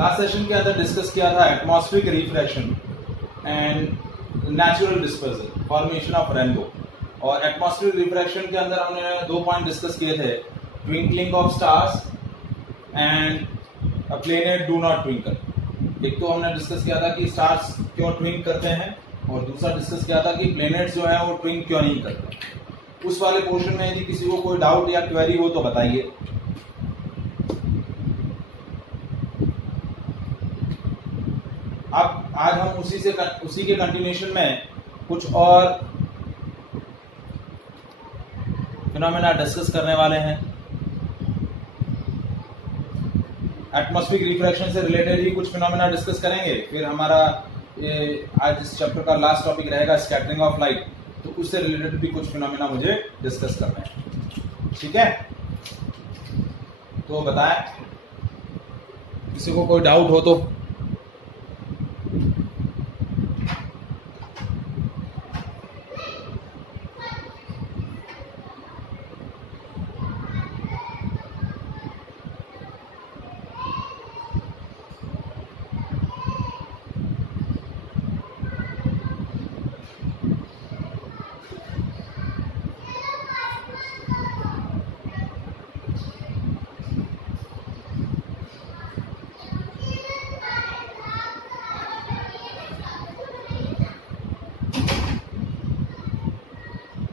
Last session के अंदर discuss किया था atmospheric refraction and natural dispersion, formation of rainbow. और एटमॉस्फेरिक रिफ्रैक्शन के अंदर हमने 2 पॉइंट डिस्कस किए थे, twinkling of stars and a planet do not twinkle. एक तो हमने डिस्कस किया था कि स्टार्स क्यों ट्विंक करते हैं, और दूसरा डिस्कस किया था कि प्लेनेट्स जो है वो ट्विंक क्यों नहीं करते। उस वाले पोर्शन में यदि किसी को कोई डाउट या क्वेरी हो तो बताइए। अब आज हम उसी के कंटिन्यूएशन में कुछ और फिनोमेना डिस्कस करने वाले हैं। एटमॉस्फेरिक रिफ्रैक्शन से रिलेटेड ही कुछ फिनोमेना डिस्कस करेंगे, फिर हमारा आज इस चैप्टर का लास्ट टॉपिक रहेगा स्कैटरिंग ऑफ लाइट, तो उससे रिलेटेड भी कुछ फिनोमेना मुझे डिस्कस करना है। ठीक है, तो बताएं किसी को कोई डाउट हो तो।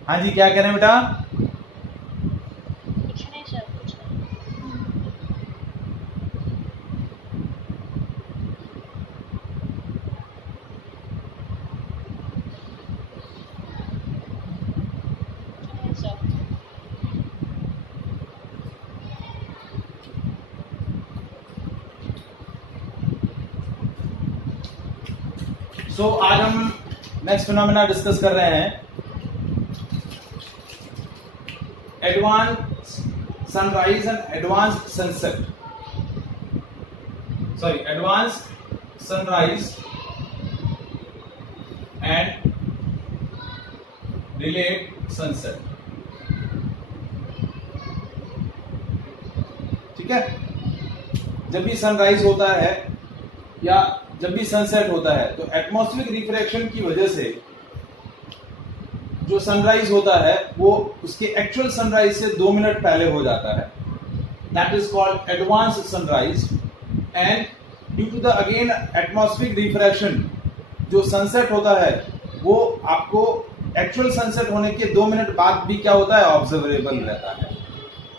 हाँ जी, क्या कह रहे हैं बेटा? कुछ नहीं सर, कुछ नहीं सर। सो आज हम नेक्स्ट फिनोमेना डिस्कस कर रहे हैं, advance sunrise and advance sunset. Sorry, advance sunrise and delayed sunset. ठीक है, जब भी सनराइज होता है या जब भी सनसेट होता है तो एटमॉस्फेरिक रिफ्रैक्शन की वजह से जो सनराइज होता है वो उसके एक्चुअल सनराइज से 2 मिनट पहले हो जाता है। That is called advance sunrise. And due to the again atmospheric refraction, जो सनसेट होता है वो आपको एक्चुअल सनसेट होने के 2 मिनट बाद भी क्या होता है, ऑब्जर्वेबल रहता है।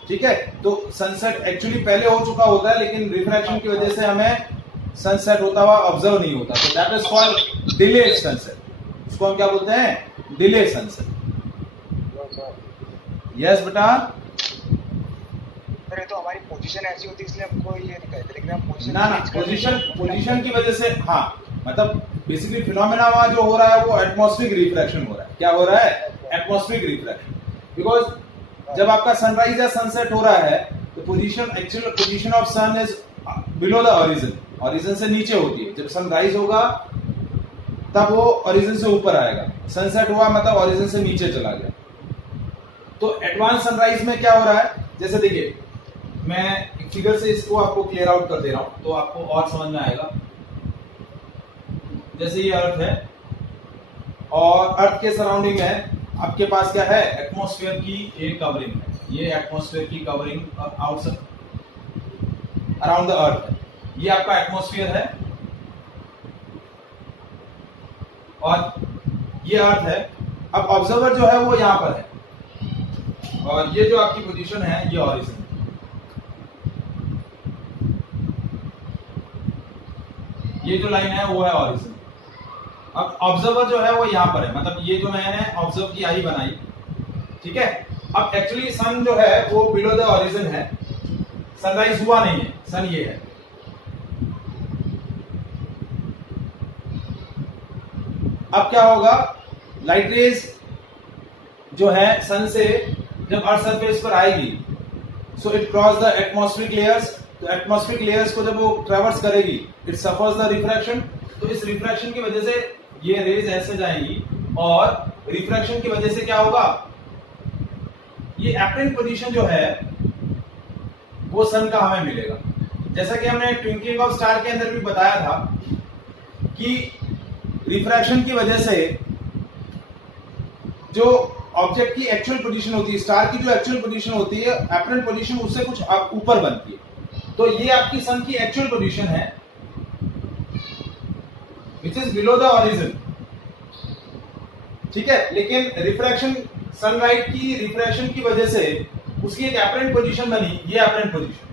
ठीक है, तो सनसेट एक्चुअली पहले हो चुका होता है, लेकिन रिफ्रैक्शन की वजह से हमें सनसेट होता हुआ ऑब्जर्व नहीं होता, तो that is called delayed sunset. इसको हम क्या बोलते हैं, डिले सनसेट। यस बेटा। अरे तो हमारी पोजीशन ऐसी होती है इसलिए हमको ये नहीं कहते, लेकिन हम पोजीशन ना पोजीशन की वजह से, हाँ मतलब बेसिकली फिनोमेना वहां जो हो रहा है वो एटमॉस्फेरिक रिफ्रैक्शन हो रहा है। क्या हो रहा है, एटमॉस्फेरिक रिफ्रैक्शन। बिकॉज जब आपका सनराइज या सनसेट हो रहा है तो position, actual position of sun is below the origin, origin से नीचे होती है। जब सनराइज होगा तब वो ऑरिजिन से ऊपर आएगा, सनसेट हुआ मतलब ऑरिजिन से नीचे चला गया। तो एडवांस सनराइज में क्या हो रहा है, जैसे देखिए मैं एक फिगर से इसको आपको क्लियर आउट कर दे रहा हूं तो आपको और समझ में आएगा। जैसे ये अर्थ है और अर्थ के सराउंडिंग में आपके पास क्या है, एटमॉस्फेयर की एक कवरिंग है। ये एटमॉस्फेयर की covering outside around the earth है, ये आपका एटमॉस्फेयर है और ये अर्थ है। अब ऑब्जर्वर जो है वो यहां पर है और ये जो आपकी पोजीशन है ये ऑरिजिन है। ये जो लाइन है वो है ऑरिजिन। अब ऑब्जर्वर जो है वो यहां पर है, मतलब ये जो मैंने ऑब्जर्व की आई बनाई। ठीक है, अब एक्चुअली सन जो है वो बिलो द ऑरिजिन है, सनराइज हुआ नहीं है, सन ये है। अब क्या होगा, लाइट रेज जो है सन से जब अर्थ सरफेस पर आएगी, so it cross the atmospheric layers. तो एटमॉस्फेरिक लेयर्स को जब वो ट्रैवर्स करेगी, इट सफर्स द रिफ्रैक्शन। तो इस रिफ्रैक्शन की वजह से ये रेज ऐसे जाएंगी और रिफ्रैक्शन की वजह से क्या होगा, ये एपरेंट पोजीशन जो है वो सन का हमें मिलेगा। जैसा कि हमने ट्विंकलिंग ऑफ स्टार के अंदर भी बताया था कि रिफ्रैक्शन की वजह से जो ऑब्जेक्ट की एक्चुअल पोजीशन होती है, स्टार की जो एक्चुअल पोजीशन होती है, अपरेंट पोजीशन उससे कुछ ऊपर बनती है। तो ये आपकी सन की एक्चुअल पोजीशन है which is below the origin, ठीक है। लेकिन रिफ्रैक्शन, सनलाइट की रिफ्रैक्शन की वजह से उसकी एक अपरेंट पोजीशन बनी, ये apparent position,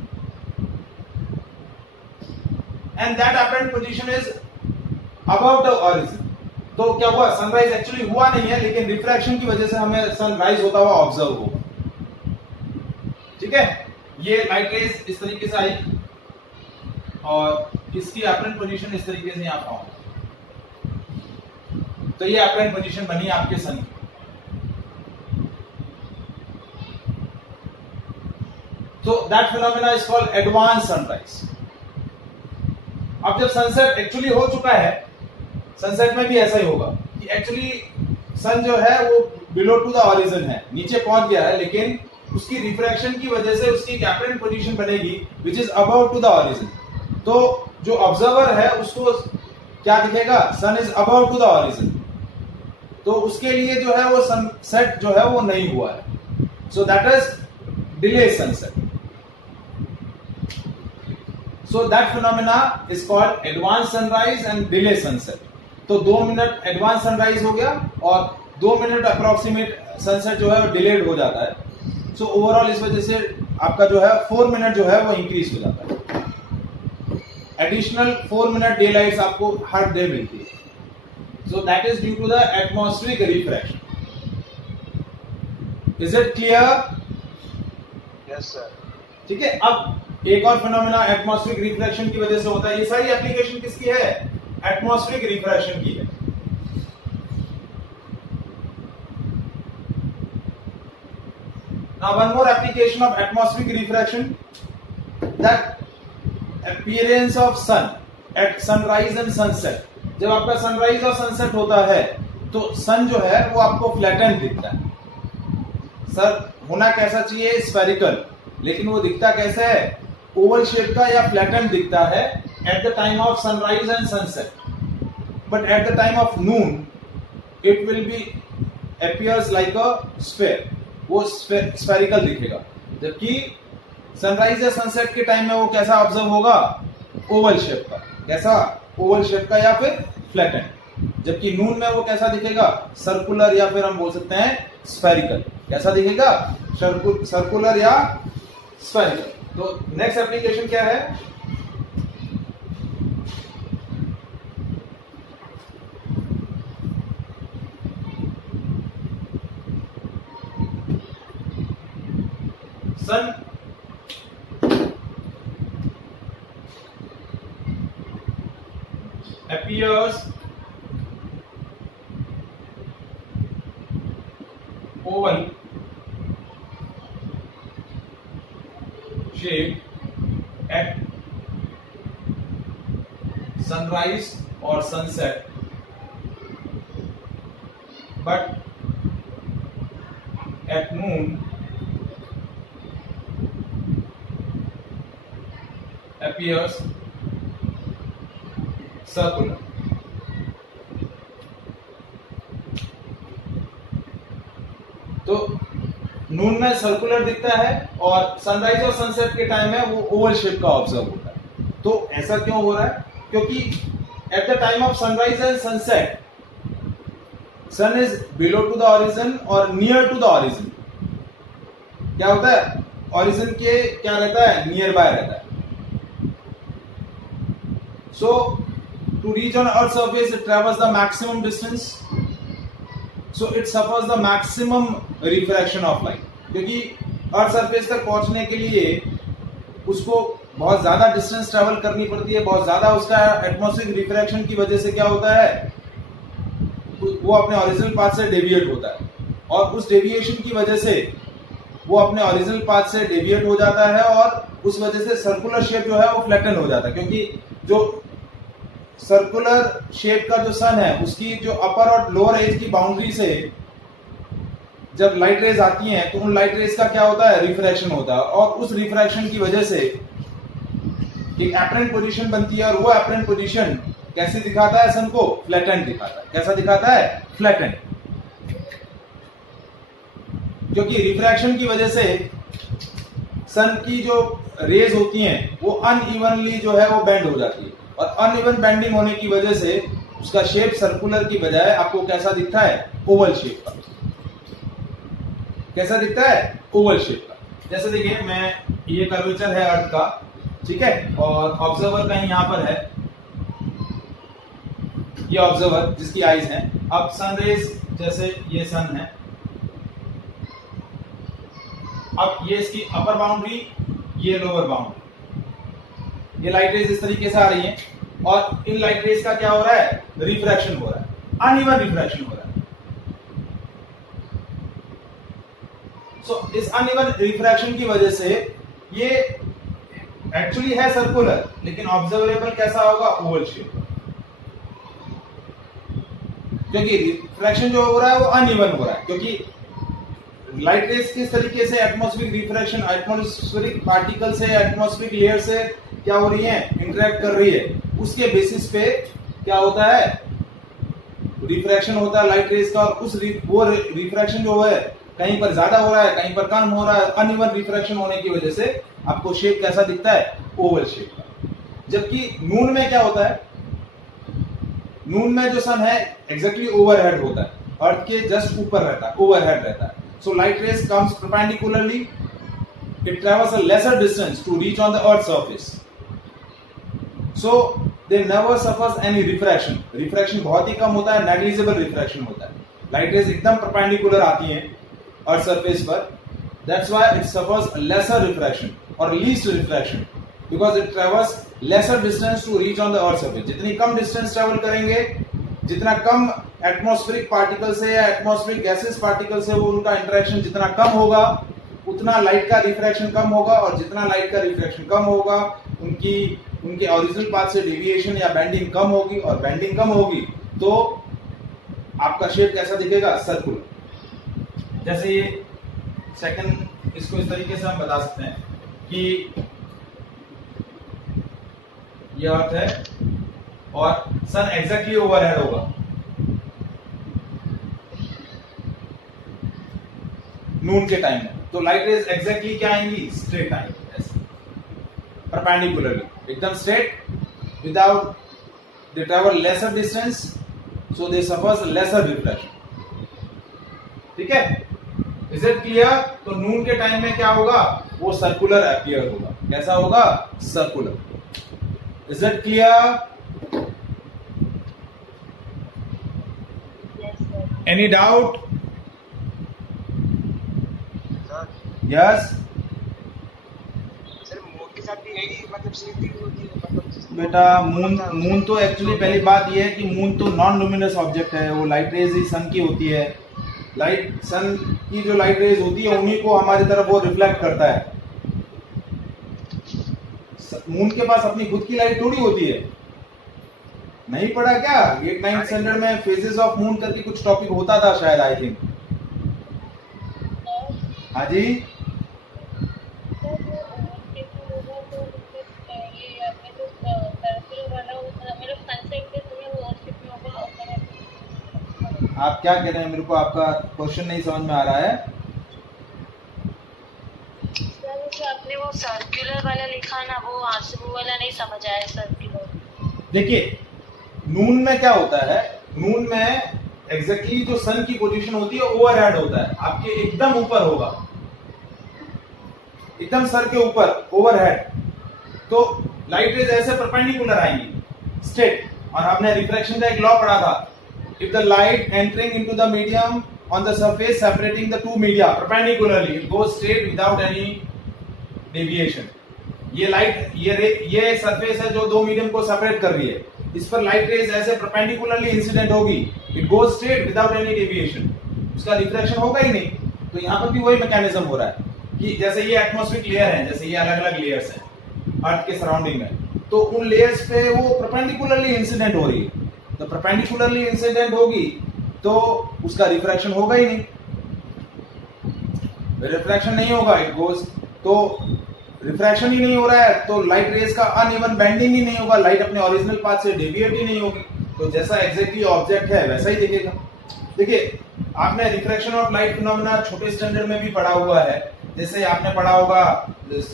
and that apparent position is above the origin. तो क्या हुआ, सनराइज एक्चुअली हुआ नहीं है, लेकिन रिफ्रैक्शन की वजह से हमें सनराइज होता हुआ ऑब्जर्व होगा, ठीक है। ये लाइट रेज इस तरीके से आई और इसकी अपरेंट पोजीशन इस तरीके से यहां पाऊंगा, तो ये अपरेंट पोजीशन बनी आपके सन की। तो that phenomena is called advance sunrise. अब जब सनसेट एक्चुअली हो चुका है, सनसेट में भी ऐसा ही होगा कि एक्चुअली सन जो है वो बिलो टू द ऑरिजिन है, नीचे पहुंच गया है, लेकिन उसकी रिफ्रैक्शन की वजह से उसकी एक अपरेंट पोजीशन बनेगी which is above to the origin. तो जो ऑब्जर्वर है उसको क्या दिखेगा, sun is above to the origin, तो उसके लिए जो है वो सनसेट जो है वो नहीं हुआ है। So that is delay sunset. So that phenomena is called advanced sunrise and delay sunset. तो 2 मिनट एडवांस सनराइज हो गया और 2 मिनट अप्रोक्सीमेट सनसेट जो है वो डिलेड हो जाता है। सो ओवरऑल इस वजह से आपका जो है 4 मिनट जो है वो इंक्रीज हो जाता है, एडिशनल 4 मिनट डे लाइट्स आपको हर डे मिलती है। So that is due to the atmospheric refraction. Is it clear? Yes sir. ठीक है। अब एक और फिनोमेना एटमॉस्फेरिक रिफ्रैक्शन की वजह से होता है। ये सारी एप्लीकेशन किसकी है, एटमॉस्फेरिक रिफ्रैक्शन की है। Now one more application of atmospheric refraction, that appearance of sun at sunrise and sunset. जब आपका सनराइज और सनसेट होता है तो सन जो है वो आपको फ्लैटेंड दिखता है। सर होना कैसा चाहिए, स्फेरिकल, लेकिन वो दिखता कैसे है, ओवल शेप का या फ्लैटेंड दिखता है at the time of sunrise and sunset, but at the time of Noon it will be appears like a sphere, वो स्फेरिकल दिखेगा। जबकि सनराइज या सनसेट के टाइम में वो कैसा ऑब्जर्व होगा, ओवल शेप का, कैसा, ओवल शेप का या फिर फ्लैटेंड। जबकि नून में वो कैसा दिखेगा, सर्कुलर या फिर हम बोल सकते हैं स्फेरिकल। कैसा दिखेगा, सर्कुलर या स्फेरिकल। तो नेक्स्ट एप्लीकेशन क्या है, सन appears oval shape at sunrise or sunset, but at noon appears circular. तो नून में सर्कुलर दिखता है और सनराइज और सनसेट के टाइम में वो ओवल शेप का ऑब्जर्व होता है। तो ऐसा क्यों हो रहा है, क्योंकि at the time of sunrise and sunset sun is below to the origin और नियर टू द ऑरिजिन। क्या होता है, ऑरिजिन के क्या रहता है, नियर बाय रहता है। So to reach on Earth's surface, it travels the maximum distance, so it suffers the maximum refraction of light. क्योंकि अर्थ सरफेस तक पहुंचने के लिए उसको बहुत ज्यादा डिस्टेंस ट्रेवल करनी पड़ती है, बहुत ज्यादा उसका एटमॉस्फेरिक रिफ्रैक्शन की वजह से क्या होता है, वो अपने ओरिजिनल पाथ से डेविएट होता है, और उस डेविएशन की वजह से वो अपने ओरिजिनल पाथ से डेविएट हो जाता है, और उस वजह से सर्कुलर शेप जो है वो फ्लैटन हो जाता है। क्योंकि जो सर्कुलर शेप का जो सन है उसकी जो अपर और लोअर एज की बाउंड्री से जब लाइट रेज आती हैं तो उन लाइट रेज का क्या होता है, रिफ्रैक्शन होता है, और उस रिफ्रैक्शन की वजह से कि एपरेंट पोजीशन बनती है, और वो एपरेंट पोजीशन कैसे दिखाता है सन को? फ्लैटेंड दिखाता है। कैसा दिखाता है? फ्लैटेंड। क्योंकि रिफ्रैक्शन की वजह से सन की जो रेज होती हैं वो अनइवनली जो है वो बेंड हो जाती है, और अनइवन बेंडिंग होने की वजह से उसका शेप सर्कुलर की बजाय आपको कैसा दिखता है? ओवल शेप का। कैसा दिखता है? ओवल शेप का। जैसे देखिए, मैं ये कर्वेचर है अर्थ का, ठीक है, और ऑब्जर्वर कहीं यहां पर है, ये ऑब्जर्वर जिसकी आईज हैं। अब सन रेज, जैसे ये सन है, अब ये इसकी अपर बाउंड्री, ये लोअर बाउंड्री, ये लाइट रेज इस तरीके से आ रही हैं, और इन लाइट रेज का क्या हो रहा है? रिफ्रैक्शन हो रहा है, अनइवन रिफ्रैक्शन हो रहा है। सो इस अनइवन रिफ्रैक्शन की वजह से ये एक्चुअली है सर्कुलर, लेकिन ऑब्जर्वेबल कैसा होगा? Oval shape. क्योंकि रिफ्रैक्शन जो हो रहा है वो अनइवन हो रहा है, क्योंकि लाइट रेज किस तरीके से एटमॉस्फेरिक रिफ्रैक्शन, एटमॉस्फेरिक पार्टिकल से, एटमॉस्फेरिक लेयर से क्या हो रही है? इंटरेक्ट कर रही है। उसके बेसिस पे क्या होता है? रिफ्रैक्शन होता है लाइट रेज का, और उस वो रिफ्रैक्शन जो है कहीं पर ज्यादा हो रहा है, कहीं पर कम हो रहा है। अनइवन रिफ्रैक्शन होने की वजह से आपको शेप कैसा दिखता है? ओवल शेप का। जबकि नून में क्या होता है? नून में जो सन है एग्जैक्टली ओवरहेड होता है, अर्थ के जस्ट ऊपर रहता है, ओवरहेड रहता है। So light rays comes perpendicularly, it travels a lesser distance to reach on the earth surface, so they never suffers any refraction. Refraction बहुत ही कम होता है, नेग्लिजिबल रिफ्रैक्शन होता है। लाइट रेज एकदम परपेंडिकुलर आती हैं अर्थ सरफेस पर, that's why it suffers lesser refraction और least refraction, because it travels lesser distance to reach on the earth surface. जितनी कम डिस्टेंस ट्रेवल करेंगे, जितना कम एटमॉस्फेरिक पार्टिकल से या एटमॉस्फेरिक गैसेस पार्टिकल से वो उनका इंटरेक्शन जितना कम होगा, उतना लाइट का रिफ्रैक्शन कम होगा, और जितना लाइट का रिफ्रैक्शन कम होगा, उनके ओरिजिनल पाथ से डेविएशन या बेंडिंग कम होगी, और बेंडिंग कम होगी तो आपका शेप कैसा दिखेगा? सर्कुलर। जैसे ये सेकंड, इसको इस तरीके से हम बता सकते हैं कि ये अर्थ है और सन एग्जैक्टली ओवरहेड होगा नून के टाइम में, तो लाइट रेज एग्जैक्टली क्या आएंगी? स्ट्रेट आएंगी, ऐसे परपेंडिकुलरली, एकदम straight, without they travel lesser distance, so they suffers lesser refraction. ठीक है, इज इट क्लियर? तो नून के टाइम में क्या होगा? वो सर्कुलर अपीयर होगा। कैसा होगा? Circular. Is it clear? Any doubt? Yes sir moon के साथ भी यही मतलब सेम थिंग होती है, मतलब बेटा, मून तो एक्चुअली पहली बात ये है कि मून तो नॉन लुमिनस ऑब्जेक्ट है, वो लाइट रेज ही सन की होती है। लाइट, सन की जो लाइट रेज होती है उन्हीं को हमारी तरफ वो रिफ्लेक्ट करता है। मून के पास अपनी खुद की लाइट थोड़ी होती है। नहीं पढ़ा क्या? 8-9 स्टैंडर्ड में फेजेस ऑफ मून करके कुछ टॉपिक होता था शायद, आई थिंक। हाँ जी, आप क्या कह रहे हैं? मेरे को आपका क्वेश्चन नहीं समझ में आ रहा है। आपने वो सर्कुलर वाला लिखा ना, वो वो वाला नहीं समझ आया। सर्कुलर देखिए, नून में क्या होता है? नून में एग्जैक्टली जो सन की पोजीशन होती है ओवरहेड होता है, आपके एकदम ऊपर होगा, एकदम सर के ऊपर, ओवरहेड। तो लाइट रेज ऐसे परपेंडिकुलर आएंगी, स्ट्रेट। और आपने रिफ्रैक्शन का एक लॉ पढ़ा था, if the light entering into the medium on the surface separating the two media perpendicularly, it goes straight without any deviation. ये लाइट, ये सरफेस है जो दो मीडियम को सेपरेट कर रही है, इस पर लाइट रेज ऐसे परपेंडिकुलरली इंसिडेंट होगी, it goes straight without any deviation, उसका रिफ्लेक्शन होगा ही नहीं। तो यहाँ पर भी वही मैकेनिज्म हो रहा है कि जैसे ये एटमॉस्फेरिक लेयर है, जैसे ये अलग अलग लेयर्स हैं अर्थ के सराउंडिंग में, तो उन लेयर्स पे वो परपेंडिकुलरली इंसिडेंट हो रही है। तो परपेंडिकुलरली इंसिडेंट होगी तो उसका रिफ्रैक्शन होगा ही नहीं, रिफ्रैक्शन नहीं होगा, इट गोज। तो रिफ्रैक्शन ही नहीं हो रहा है तो लाइट रेज का अनइवन बेंडिंग ही नहीं होगा, लाइट अपने ओरिजिनल पाथ से डेविएट ही नहीं होगी, तो जैसा एग्जैक्टली ऑब्जेक्ट है वैसा ही दिखेगा। देखिए आपने रिफ्रैक्शन ऑफ लाइट फिनोमेना छोटे स्टैंडर्ड में भी पढ़ा हुआ है, जैसे आपने पढ़ा होगा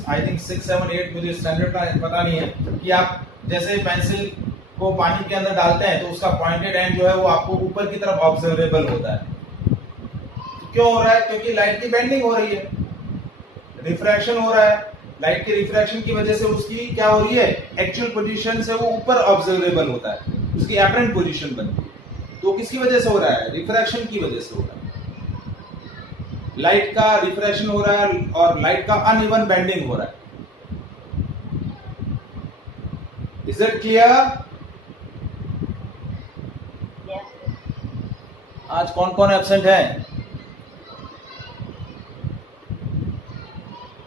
आई थिंक 6, 7, 8, मुझे स्टैंडर्ड का पता नहीं है, कि आप जैसे पेंसिल को पानी के अंदर डालते हैं तो उसका पॉइंटेड एंड जो है वो आपको ऊपर की तरफ ऑब्जर्वेबल होता है। क्यों हो रहा है? क्योंकि लाइट की बेंडिंग हो रही है, रिफ्रैक्शन हो रहा है, लाइट के रिफ्रैक्शन की वजह से उसकी क्या हो रही है, एक्चुअल पोजीशन से वो ऊपर ऑब्जर्वेबल होता है, उसकी एपरेंट पोजीशन बनती है। तो किसकी वजह से हो रहा है? रिफ्रैक्शन की वजह से हो रहा है। लाइट का रिफ्रैक्शन हो रहा है और लाइट का अनइवन बेंडिंग हो रहा है। Is it clear? आज कौन कौन एब्सेंट है?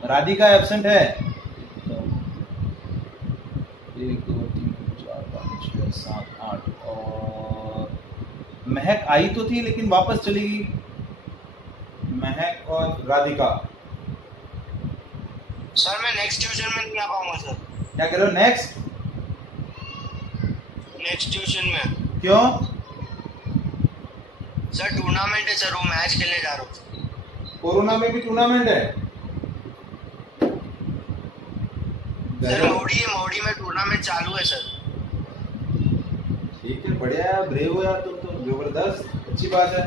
राधिका एब्सेंट है। 1, 2, 3, 4, 5, 6, 7, 8 और महक आई तो थी लेकिन वापस चली गई। महक और राधिका। सर मैं नेक्स्ट ट्यूशन में नहीं आ पाऊंगा सर। क्या कह रहे हो? नेक्स्ट ट्यूशन में क्यों? सर टूर्नामेंट है सर, वो मैच खेलने जा रहा हूँ। कोरोना में भी टूर्नामेंट है? सर मोड़ी में टूर्नामेंट चालू है सर। ठीक है, बढ़िया है, ब्रेव हो यार तुम तो, जबरदस्त, अच्छी बात है।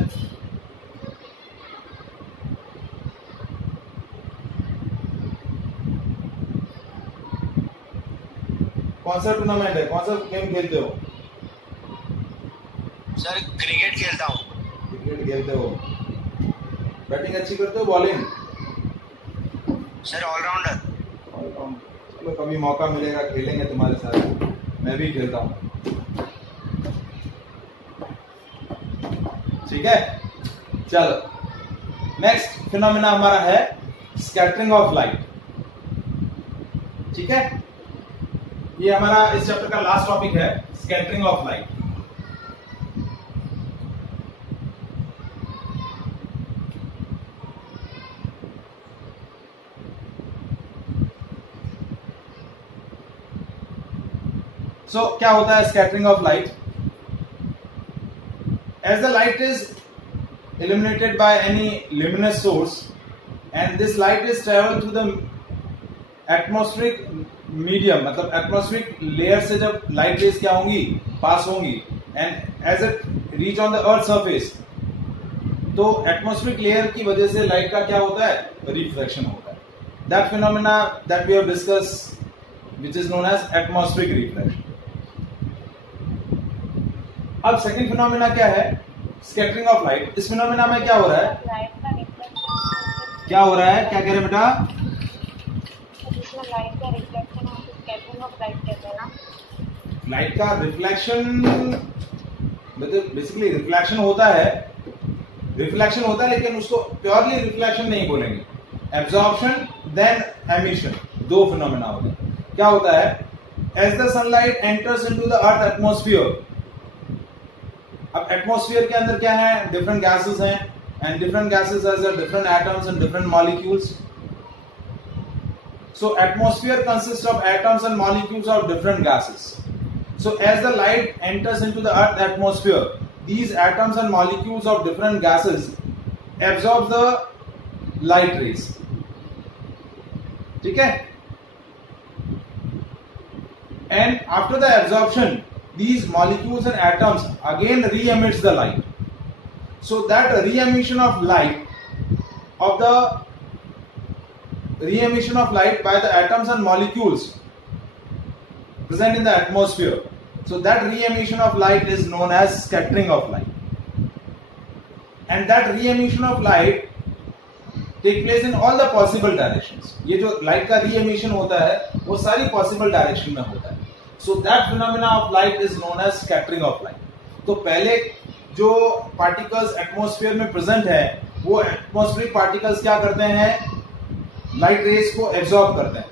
कौन सा टूर्नामेंट है? कौन सा गेम खेलते हो? सर क्रिकेट खेलता हूँ। क्रिकेट खेलते हो? बैटिंग अच्छी करते हो, बॉलिंग? Sir allrounder. चलो कभी मौका मिलेगा खेलेंगे तुम्हारे साथ, मैं भी खेलता हूँ। ठीक है, चलो नेक्स्ट फिनोमेना हमारा है स्कैटरिंग ऑफ लाइट। ठीक है, ये हमारा इस चैप्टर का लास्ट टॉपिक है, स्कैटरिंग ऑफ लाइट। सो क्या होता है scattering of light? As the light is illuminated by any luminous source and this light is travel through the atmospheric medium, मतलब atmospheric layer से जब light rays क्या होंगी, पास होंगी, and as it reach on the earth surface, तो atmospheric layer की वजह से light का क्या होता है? Refraction होता है। That phenomena that we have discussed, which is known as atmospheric refraction. अब सेकंड फिनोमेना क्या है? Scattering of light. इस फिनोमेना में क्या हो रहा है? क्या हो रहा है? क्या कह रहे बेटा? लाइट का रिफ्लेक्शन और स्कैटरिंग ऑफ लाइट कहते हैं ना। लाइट का रिफ्लेक्शन मतलब बेसिकली रिफ्लेक्शन होता है लेकिन उसको प्योरली रिफ्लेक्शन नहीं बोलेंगे। एब्जॉर्प्शन देन एमिशन, दो फिनोमेना होते हैं। क्या होता है? As the sunlight enters into the earth atmosphere. अब एटमॉस्फेयर के अंदर क्या है? डिफरेंट गैसेस हैं and different gases has different atoms and different molecules. So atmosphere consists of atoms and molecules of different gases. So as the light enters into the earth atmosphere, these atoms and molecules of different gases absorb the light rays. ठीक है? And after the absorption, these molecules and atoms again re-emits the light. So that re-emission of light by the atoms and molecules present in the atmosphere. So that re-emission of light is known as scattering of light. And that re-emission of light take place in all the possible directions. ये जो light का re-emission होता है वो सारी possible direction में होता है. So that phenomena of light is known as scattering of light. तो पहले जो particles atmosphere में present है वो atmospheric particles क्या करते हैं? लाइट रेस को एब्जॉर्ब करते हैं।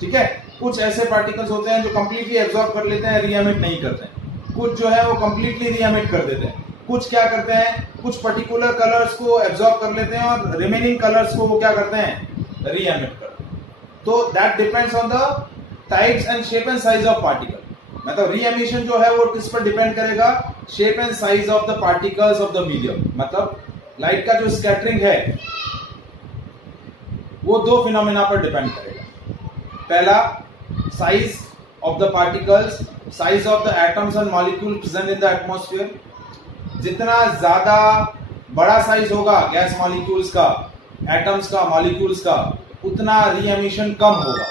ठीक है, कुछ ऐसे पार्टिकल्स होते हैं जो कंप्लीटली एब्जॉर्ब कर लेते हैं, रीएमिट नहीं करते हैं। कुछ जो है वो कंप्लीटली रीएमिट कर देते हैं। कुछ क्या करते हैं, कुछ पर्टिकुलर कलर्स को एब्जॉर्ब कर लेते हैं और रिमेनिंग कलर्स को वो क्या करते हैं, री एमिट करते हैं। तो that depends on the types and shape and size of particle. मतलब री एमिशन जो है वो किस पर डिपेंड करेगा, shape and size of the particles of the medium. मतलब लाइट का जो स्कैटरिंग है वो दो फिनोमेना पर डिपेंड करेगा। पहला, size of the particles, size of the atoms and molecule present in the atmosphere. जितना ज्यादा बड़ा साइज होगा गैस मॉलिक्यूल्स का, एटम्स का, मॉलिक्यूल्स का, उतना री एमिशन कम होगा,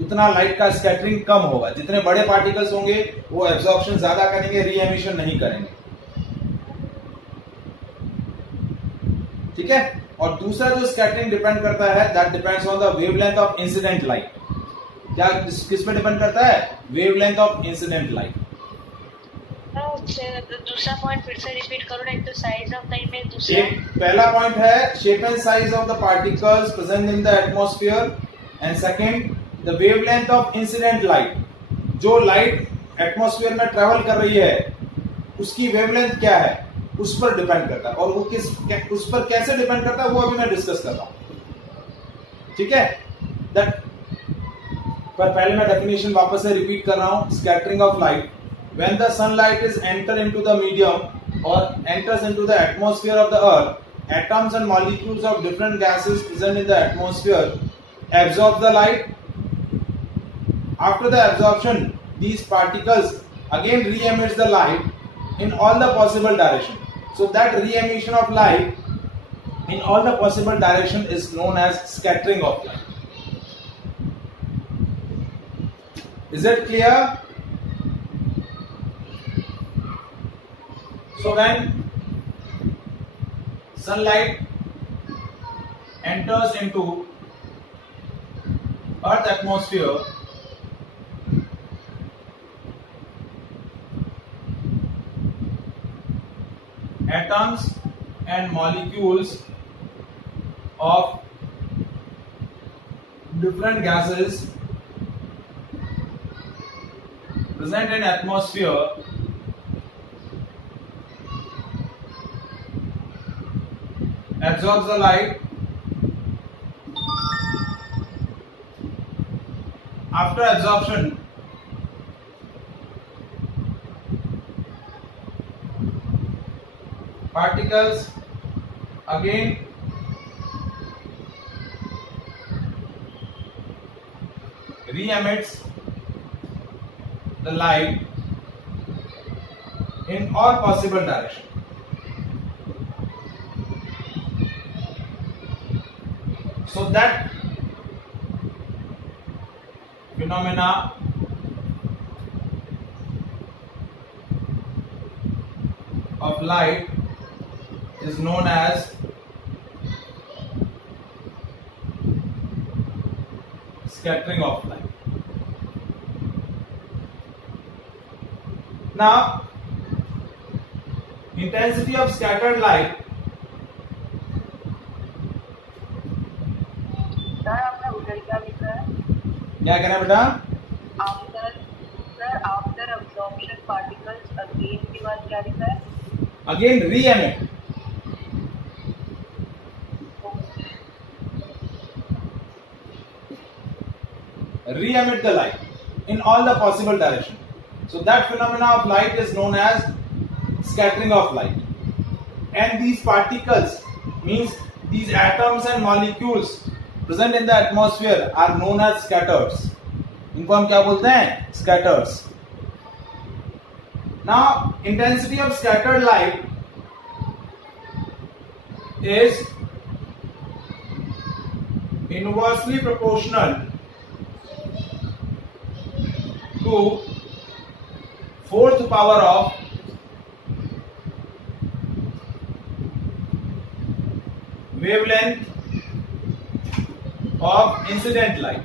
उतना लाइट का स्कैटरिंग कम होगा। जितने बड़े पार्टिकल्स होंगे वो एब्जॉर्प्शन ज्यादा करेंगे, री एमिशन नहीं करेंगे। ठीक है। और दूसरा जो स्कैटरिंग डिपेंड करता है, that depends on the wavelength of incident light. क्या किस पे डिपेंड करता है, वेवलेंथ ऑफ इंसिडेंट लाइट। दूसरा पॉइंट फिर से रिपीट करो ना, एक तो साइज ऑफ द इमेज, दूसरा पहला पॉइंट है shape and size of the particles present in the atmosphere, and second the wavelength of incident light. जो लाइट एटमॉस्फेयर में ट्रेवल कर रही है उसकी वेवलेंथ क्या है, उस पर डिपेंड करता है। और वो उस पर कैसे डिपेंड करता है वो अभी मैं डिस्कस कर रहा हूं। ठीक है। दैट पर पहले मैं डेफिनेशन वापस से रिपीट कर रहा हूं। Scattering of light, when the sunlight is enter into the medium or enters into the atmosphere of the earth, atoms and molecules of different gases present in the atmosphere absorb the light. After the absorption, these particles again re-emits the light in all the possible direction. So that re-emission of light in all the possible direction is known as scattering of light. Is it clear? So when sunlight enters into Earth atmosphere, atoms and molecules of different gases present in atmosphere absorbs the light. After absorption, particles again re-emits the light in all possible directions. So that phenomena of light is known as scattering of light. Now, intensity of scattered light क्या कहना बेटा, after absorption particles again के बाद क्या लिखा है, again री-एमिट, re-emit the light in all the possible direction. So that phenomena of light is known as scattering of light. And these particles, means these atoms and molecules present in the atmosphere are known as scatters. इनको हम क्या बोलते हैं, scatters. Now intensity of scattered light is inversely proportional to fourth power of wavelength of incident light.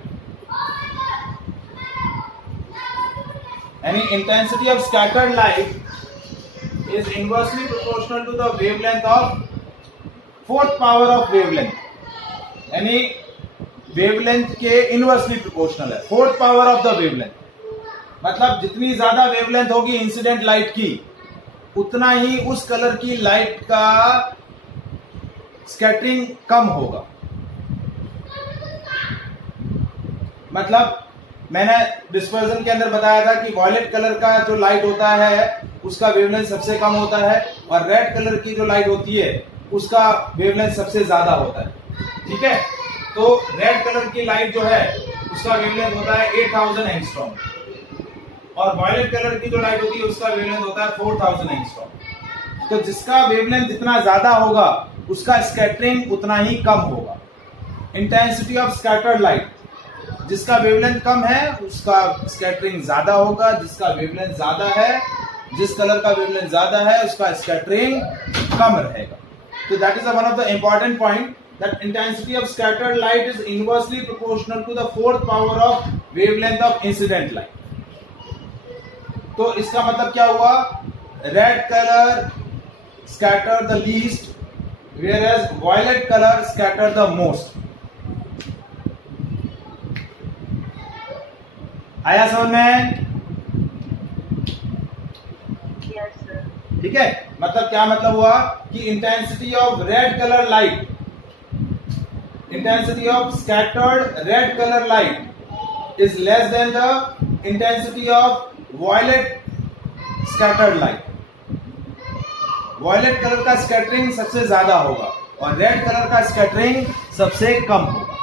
Any intensity of scattered light is inversely proportional to the wavelength of fourth power of wavelength. यानी wavelength के inversely proportional है, fourth power of the wavelength. मतलब जितनी ज्यादा wavelength होगी incident light की उतना ही उस कलर की लाइट का स्कैटरिंग कम होगा। मतलब मैंने डिस्पर्जन के अंदर बताया था कि वॉयलेट कलर का जो लाइट होता है उसका वेवलेंथ सबसे कम होता है और रेड कलर की जो लाइट होती है उसका वेवलेंथ सबसे ज्यादा होता है। ठीक है, तो रेड कलर की लाइट जो है उसका वेवलेंथ होता है 8000 एंगस्ट्रॉम और वॉयलेट कलर की जो लाइट होती है उसका वेवलेंथ होता है 4000 एंगस्ट्रॉम। तो जिसका वेवलेंथ जितना ज्यादा होगा उसका स्कैटरिंग उतना ही कम होगा। इंटेंसिटी ऑफ स्कैटर्ड लाइट, जिसका वेवलेंथ कम है उसका स्कैटरिंग ज्यादा होगा, जिसका वेवलेंथ ज्यादा है, जिस कलर का वेवलेंथ ज्यादा है उसका स्कैटरिंग कम रहेगा। तो that is one of the important point, that intensity of scattered light is inversely proportional to the fourth power of wavelength of incident light। तो इसका मतलब क्या हुआ, red colour scatter the least whereas violet color scatter the most। आया समझ में? Yes sir. ठीक है, मतलब क्या मतलब हुआ कि intensity of red colour light, intensity of scattered red color light is less than the intensity of violet scattered light। violet color का स्कैटरिंग सबसे ज्यादा होगा और रेड कलर का स्कैटरिंग सबसे कम होगा।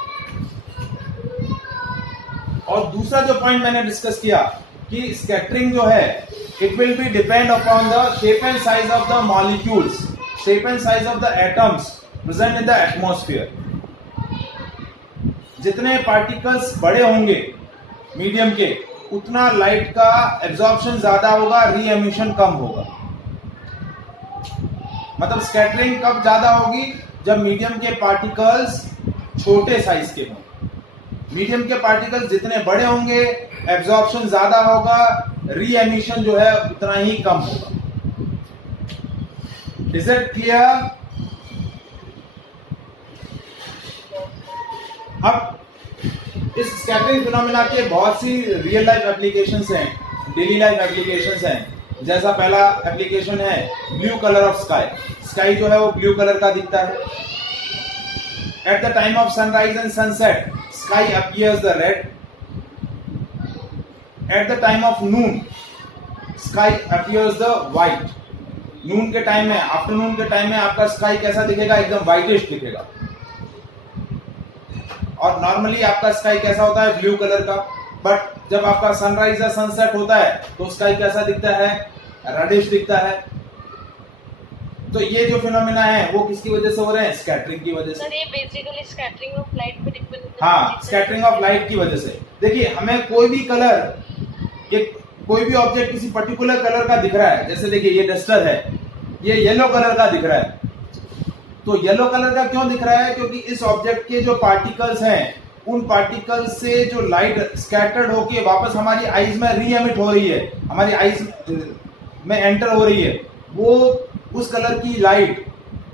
और दूसरा जो पॉइंट मैंने डिस्कस किया कि स्कैटरिंग जो है it will be depend upon the shape and size of the molecules, shape and size of the atoms present in the atmosphere. जितने पार्टिकल्स बड़े होंगे मीडियम के उतना लाइट का एब्जॉर्प्शन ज्यादा होगा, री एमिशन कम होगा। मतलब स्कैटरिंग कब ज्यादा होगी, जब मीडियम के पार्टिकल्स छोटे साइज के हों। मीडियम के पार्टिकल्स जितने बड़े होंगे एब्जॉर्प्शन ज्यादा होगा, री एमिशन जो है उतना ही कम होगा। Is it clear? अब इस स्कैटरिंग फिनोमेना के बहुत सी रियल लाइफ एप्लीकेशंस हैं, डेली लाइफ एप्लीकेशंस हैं। जैसा पहला एप्लीकेशन है blue colour of sky. Sky जो है वो ब्लू कलर का दिखता है। At the time of sunrise and sunset sky appears the red. At the time of noon sky appears the white. Noon के टाइम में, आफ्टरनून के टाइम में आपका स्काई कैसा दिखेगा, एकदम व्हाइटिश दिखेगा। और नॉर्मली आपका स्काई कैसा होता है, ब्लू कलर का। बट जब आपका सनराइज या सनसेट होता है तो स्काई कैसा दिखता है, रेडिश दिखता है। तो ये जो फिनोमेना है वो किसकी वजह से हो रहे हैं, स्कैटरिंग की वजह से। सर ये बेसिकली स्कैटरिंग ऑफ लाइट पे डिपेंड करता है। हाँ, स्कैटरिंग ऑफ लाइट की वजह से। देखिए हमें कोई भी कलर, कोई भी ऑब्जेक्ट किसी पर्टिकुलर कलर का दिख रहा है, जैसे देखिए ये डस्टर है, ये येलो कलर का दिख रहा है। तो येलो कलर का क्यों दिख रहा है, क्योंकि इस ऑब्जेक्ट के जो पार्टिकल्स हैं उन पार्टिकल्स से जो लाइट स्कैटर्ड होके वापस हमारी आईज में री एमिट हो रही है, हमारी आईज में एंटर हो रही है, वो उस कलर की लाइट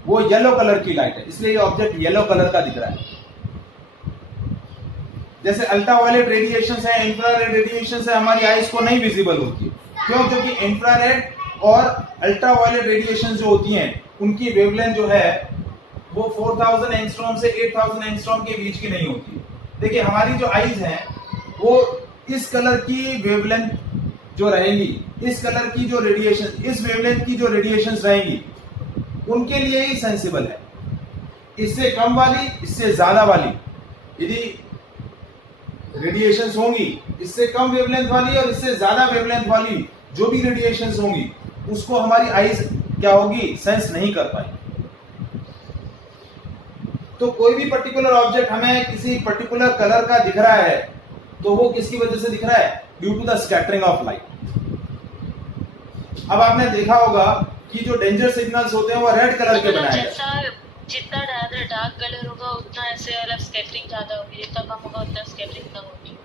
वो येलो कलर की लाइट है, इसलिए ये ऑब्जेक्ट येलो कलर का दिख रहा है। जैसे अल्ट्रावायलेट रेडिएशन है, इंफ्रारेड रेडिएशन है, हमारी आईज को नहीं विजिबल होती है। क्यों? क्योंकि इंफ्रारेड और अल्ट्रावायलेट रेडिएशन जो होती हैं उनकी वेवलेंथ जो है वो 4000 एंगस्ट्रॉम से 8000 एंगस्ट्रॉम के बीच की नहीं होती। देखिए हमारी जो आईज हैं वो इस कलर की वेवलेंथ जो रहेंगी, इस कलर की जो रेडिएशन, इस वेवलेंथ की जो रेडिएशंस रहेंगी उनके लिए ही सेंसिबल है। इससे कम वाली, इससे ज्यादा वाली यदि रेडिएशंस होंगी, इससे कम वेवलेंथ वाली और इससे ज्यादा वेवलेंथ वाली जो भी रेडिएशंस होंगी उसको हमारी आईज क्या होगी, सेंस नहीं कर पाएगी। तो कोई भी पर्टिकुलर ऑब्जेक्ट हमें किसी पर्टिकुलर कलर का दिख रहा है तो वो किसकी वजह से दिख रहा है, due to the scattering of light. अब आपने देखा होगा कि जो डेंजर सिग्नल्स होते हैं वो रेड कलर के बनाए गए। जितना ज्यादा डार्क कलर होगा उतना ऐसे वाला स्कैटरिंग ज्यादा होगी, जितना कम होगा उतना स्कैटरिंग कम होगी।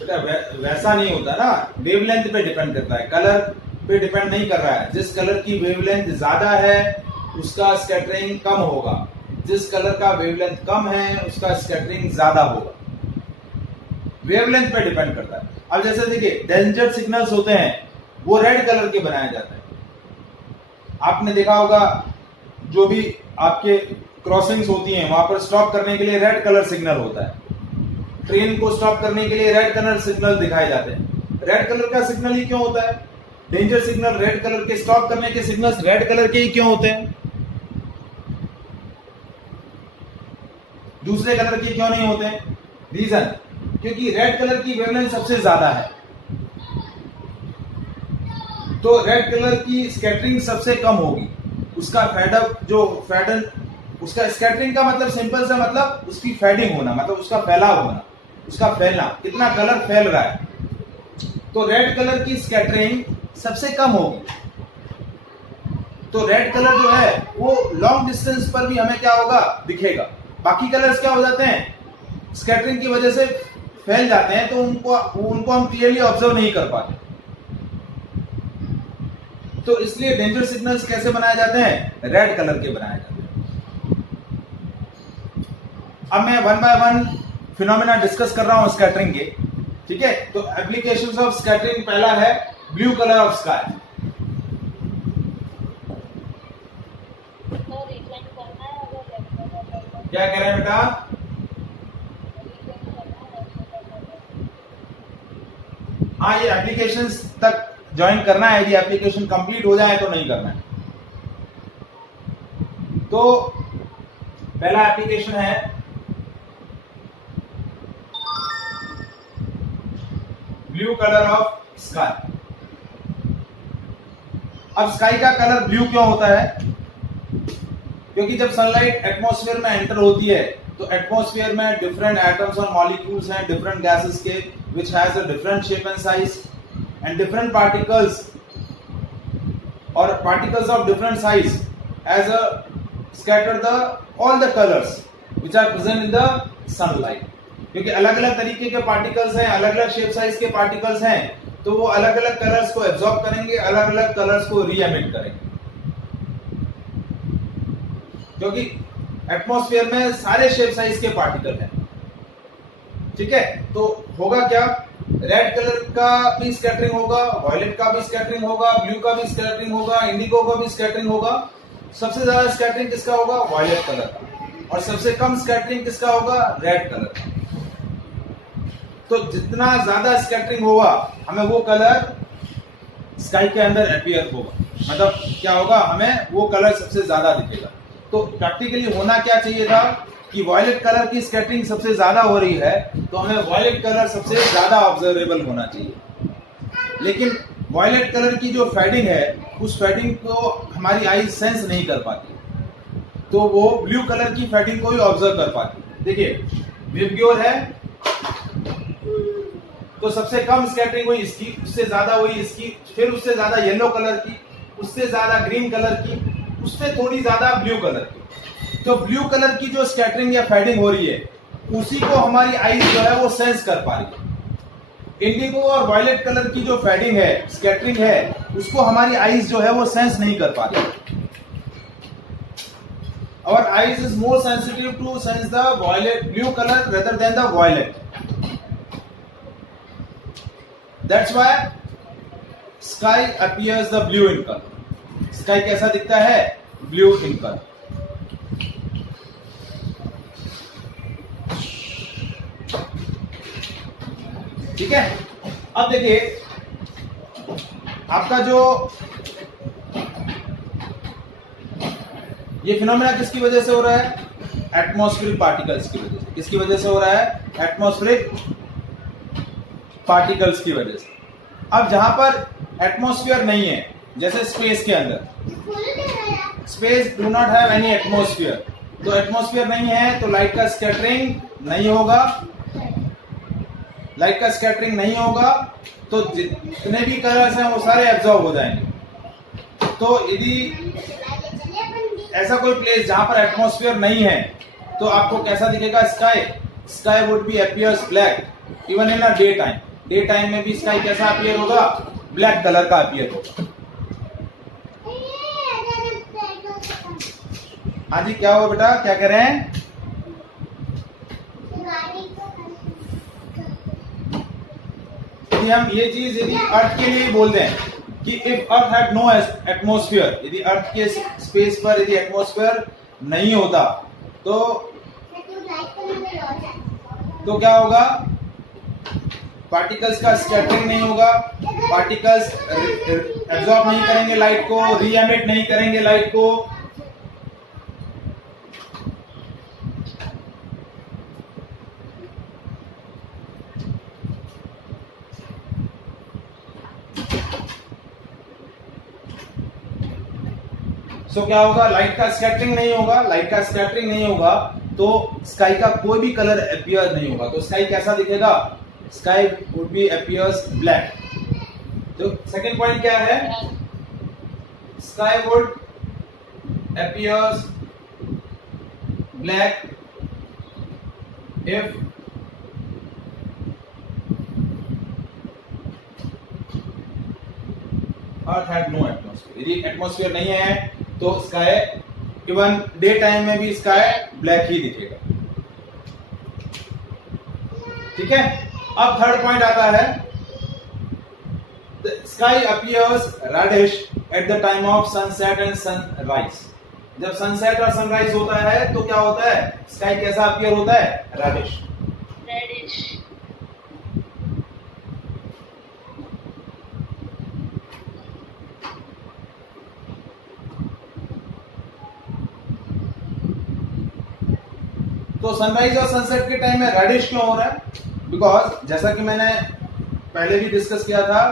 बेटा वैसा नहीं होता ना, वेवलेंथ पे डिपेंड करता है, कलर पे डिपेंड नहीं कर रहा है। जिस कलर की वेवलेंथ ज्यादा है उसका स्कैटरिंग कम होगा, जिस कलर का वेवलेंथ कम है उसका स्कैटरिंग ज्यादा होगा। वेवलेंथ पे डिपेंड करता है। अब जैसे देखिए डेंजर सिग्नल्स होते हैं वो रेड कलर के बनाया जाता है। आपने देखा होगा जो भी आपके क्रॉसिंग्स होती हैं वहां पर स्टॉप करने के लिए रेड कलर सिग्नल होता है। ट्रेन को स्टॉप करने के लिए रेड कलर सिग्नल दिखाए जाते हैं। रेड कलर का सिग्नल ही क्यों होता है? डेंजर सिग्नल रेड कलर के, स्टॉप करने के सिग्नल्स रेड कलर के ही क्यों होते हैं? दूसरे कलर के क्यों नहीं होते हैं? रीजन, क्योंकि रेड कलर की वेवलेंथ सबसे ज्यादा है, तो रेड कलर की स्कैटरिंग सबसे कम होगी। उसका फेडअप जो फेडन, उसका स्कैटरिंग का मतलब सिंपल सा मतलब उसकी फेडिंग होना, मतलब उसका फैलाव होना, उसका फैलना, कितना कलर फैल रहा है। तो रेड कलर की स्कैटरिंग सबसे कम होगी। तो रेड कलर जो है वो लॉन्ग डिस्टेंस पर भी हमें क्या होगा, दिखेगा। बाकी कलर्स क्या हो जाते हैं, स्कैटरिंग की वजह से फैल जाते हैं, तो उनको हम क्लियरली ऑब्जर्व नहीं कर पाते। तो इसलिए डेंजर सिग्नल्स कैसे बनाए जाते हैं? रेड कलर के बनाए जाते हैं। अब मैं one by one phenomena discuss कर रहा हूं स्कैटरिंग के, ठीक है। तो एप्लीकेशंस ऑफ स्कैटरिंग, पहला है ब्लू कलर ऑफ स्काई। क्या कह रहे हैं बेटा? हाँ, ये एप्लीकेशंस तक ज्वाइन करना है, यदि एप्लीकेशन कंप्लीट हो जाए तो नहीं करना है। तो पहला एप्लीकेशन है ब्लू कलर ऑफ स्काई। अब स्काई का कलर ब्लू क्यों होता है? क्योंकि जब सनलाइट एटमॉस्फेयर में एंटर होती है तो एटमॉस्फेयर में डिफरेंट एटम्स और मॉलिक्यूल्स हैं डिफरेंट गैसेस के, which has a different shape and size, and different particles or particles of different size as a scatter the all the colors which are present in the sunlight। क्योंकि अलग अलग तरीके के particles हैं, अलग अलग shape size के particles हैं, तो वो अलग अलग कलर्स को एब्जॉर्ब करेंगे, अलग अलग कलर्स को री एमिट करेंगे। क्योंकि एटमॉस्फेयर में सारे शेप साइज के पार्टिकल हैं, ठीक है। तो होगा क्या, रेड कलर का भी स्कैटरिंग होगा, वायलेट का भी स्कैटरिंग होगा, ब्लू का भी स्कैटरिंग होगा, इंडिगो का भी स्कैटरिंग होगा। सबसे ज्यादा स्कैटरिंग किसका होगा? वायलेट कलर का। और सबसे कम स्कैटरिंग किसका होगा? रेड कलर का। तो जितना ज्यादा स्कैटरिंग होगा हमें वो कलर स्काई के अंदर अपीयर होगा, मतलब क्या होगा, हमें वो कलर सबसे ज्यादा दिखेगा। तो प्रैक्टिकली होना क्या चाहिए था कि वायलेट कलर की स्कैटरिंग सबसे ज्यादा हो रही है तो हमें वायलेट कलर सबसे ज्यादा ऑब्जर्वेबल होना चाहिए। लेकिन वायलेट कलर की जो फेडिंग है उस फेडिंग को हमारी आई सेंस नहीं कर पाती, तो वो ब्लू कलर की फेडिंग को ही ऑब्जर्व कर पाती। देखिए विबग्योर है तो सबसे कम स्कैटरिंग हुई इसकी, उससे ज्यादा हुई इसकी, फिर उससे ज्यादा येलो कलर की, उससे ज्यादा ग्रीन कलर की, उससे थोड़ी ज्यादा ब्लू कलर की। तो ब्लू कलर की जो स्कैटरिंग या फेडिंग हो रही है उसी को हमारी आईज जो है वो सेंस कर पा रही है। इंडिगो और वायलेट कलर की जो फेडिंग है, स्कैटरिंग है, उसको हमारी आईज जो है वो सेंस नहीं कर पा रही। Our eyes is more sensitive to sense the violet, blue color rather than the violet. That's why sky appears the blue in color. Sky कैसा दिखता है? Blue in color. ठीक है। अब देखिए आपका जो ये फिनोमेना किसकी वजह से हो रहा है? एटमॉस्फेरिक पार्टिकल्स की वजह से। किसकी वजह से हो रहा है? एटमॉस्फेरिक पार्टिकल्स की वजह से। अब जहां पर एटमॉस्फेयर नहीं है, जैसे स्पेस के अंदर, space do not have any atmosphere, तो एटमॉस्फेयर नहीं है तो लाइट का स्कैटरिंग नहीं होगा, लाइट का स्कैटरिंग नहीं होगा तो जितने भी कलर्स हैं वो सारे एब्जॉर्ब हो जाएंगे। तो यदि ऐसा कोई प्लेस जहां पर एटमॉस्फेयर नहीं है तो आपको कैसा दिखेगा sky? Sky would be appears black even in a day time. Day time में भी स्काई कैसा अपीयर होगा? ब्लैक कलर का अपीयर होगा। हाँ जी, क्या हुआ बेटा, क्या कह रहे हैं? यदि हम ये चीज यदि अर्थ के लिए बोल दें कि if earth had no atmosphere, यदि अर्थ के स्पेस पर यदि एटमॉस्फेयर नहीं होता तो क्या होगा? पार्टिकल्स का स्कैटरिंग नहीं होगा, पार्टिकल्स एब्जॉर्ब नहीं करेंगे लाइट को, री एमिट नहीं करेंगे लाइट को। सो क्या होगा? लाइट का स्कैटरिंग नहीं होगा, लाइट का स्कैटरिंग नहीं होगा तो स्काई का कोई भी कलर अपीयर नहीं होगा। तो स्काई कैसा दिखेगा? Sky would be appears black. तो सेकंड पॉइंट क्या है? Sky would appears black if earth had no atmosphere. यदि एटमॉस्फेयर नहीं है तो स्काई इवन डे टाइम में भी स्काई ब्लैक ही दिखेगा। ठीक है, अब थर्ड पॉइंट आता है, the sky appears reddish at the time of sunset and sunrise. जब सनसेट और सनराइज होता है तो क्या होता है? स्काई कैसा अपीयर होता है? रेडिश। रेडिश। तो सनराइज और सनसेट के टाइम में रेडिश क्यों हो रहा है? बिकॉज जैसा कि मैंने पहले भी डिस्कस किया था